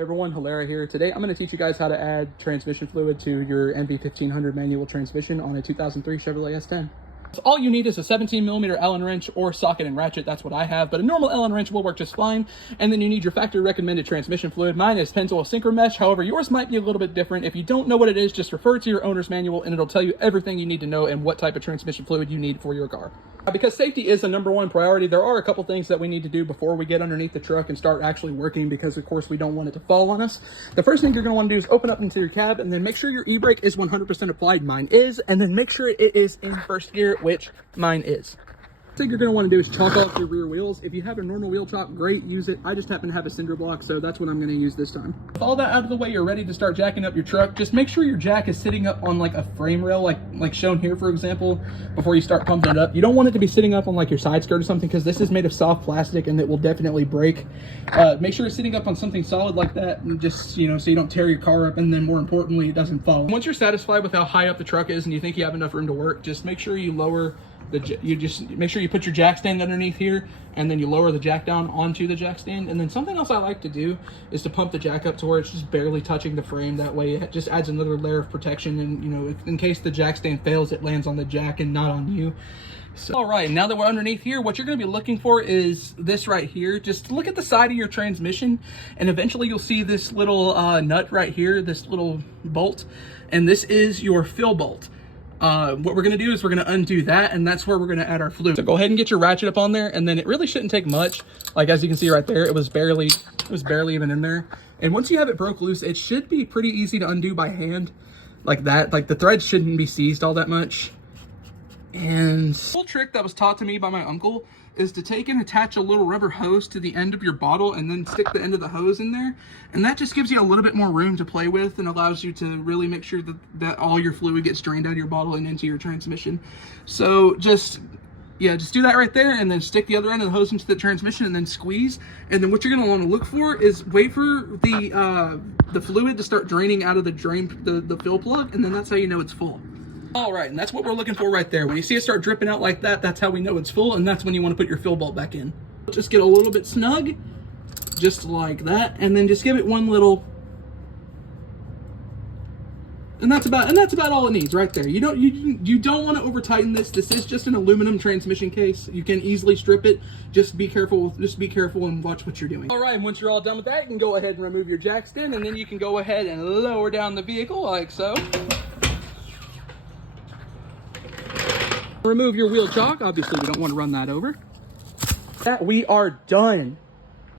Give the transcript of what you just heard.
Hey everyone, Hilara here. Today I'm going to teach you guys how to add transmission fluid to your NV1500 manual transmission on a 2003 Chevrolet S10. So all you need is a 17mm Allen wrench or socket and ratchet. That's what I have, but a normal Allen wrench will work just fine. And then you need your factory recommended transmission fluid. Mine is Pentel Synchro Mesh. However, yours might be a little bit different. If you don't know what it is, just refer to your owner's manual and it'll tell you everything you need to know and what type of transmission fluid you need for your car. Because safety is the #1 priority, there are a couple things that we need to do before we get underneath the truck and start actually working, because of course we don't want it to fall on us. The first thing you're going to want to do is open up into your cab and then make sure your e-brake is 100% applied. Mine is. And then make sure it is in first gear, which mine is. The thing you're going to want to do is chalk off your rear wheels. If you have a normal wheel chalk, great, use it. I just happen to have a cinder block, so that's what I'm going to use this time. With all that out of the way, you're ready to start jacking up your truck. Just make sure your jack is sitting up on like a frame rail, like shown here, for example, before you start pumping it up. You don't want it to be sitting up on like your side skirt or something, because this is made of soft plastic and it will definitely break. Make sure it's sitting up on something solid like that, and just, so you don't tear your car up, and then more importantly, it doesn't fall. Once you're satisfied with how high up the truck is and you think you have enough room to work, just make sure you lower make sure you put your jack stand underneath here, and then you lower the jack down onto the jack stand. And then something else I like to do is to pump the jack up to where it's just barely touching the frame. That way it just adds another layer of protection, and in case the jack stand fails, it lands on the jack and not on you. So, all right, now that we're underneath here, what you're going to be looking for is this right here. Just look at the side of your transmission, and eventually you'll see this little nut right here, this little bolt, and this is your fill bolt. What we're going to do is we're going to undo that, and that's where we're going to add our fluid. So go ahead and get your ratchet up on there, and then it really shouldn't take much. Like, as you can see right there, it was barely even in there. And once you have it broke loose, it should be pretty easy to undo by hand, like that. Like, the threads shouldn't be seized all that much. And the whole trick that was taught to me by my uncle is to take and attach a little rubber hose to the end of your bottle and then stick the end of the hose in there. And that just gives you a little bit more room to play with and allows you to really make sure that all your fluid gets drained out of your bottle and into your transmission. So just do that right there, and then stick the other end of the hose into the transmission and then squeeze. And then what you're going to want to look for is wait for the fluid to start draining out of the fill plug, and then that's how you know it's full. All right, and that's what we're looking for right there. When you see it start dripping out like that, that's how we know it's full, and that's when you want to put your fill bolt back in. Just get a little bit snug, just like that, and then just give it one little, and that's about all it needs right there. You don't want to over tighten this. This is just an aluminum transmission case. You can easily strip it. Just be careful and watch what you're doing. All right, and once you're all done with that, you can go ahead and remove your jack stand, and then you can go ahead and lower down the vehicle like so. Remove your wheel chock. Obviously, we don't want to run that over. We are done.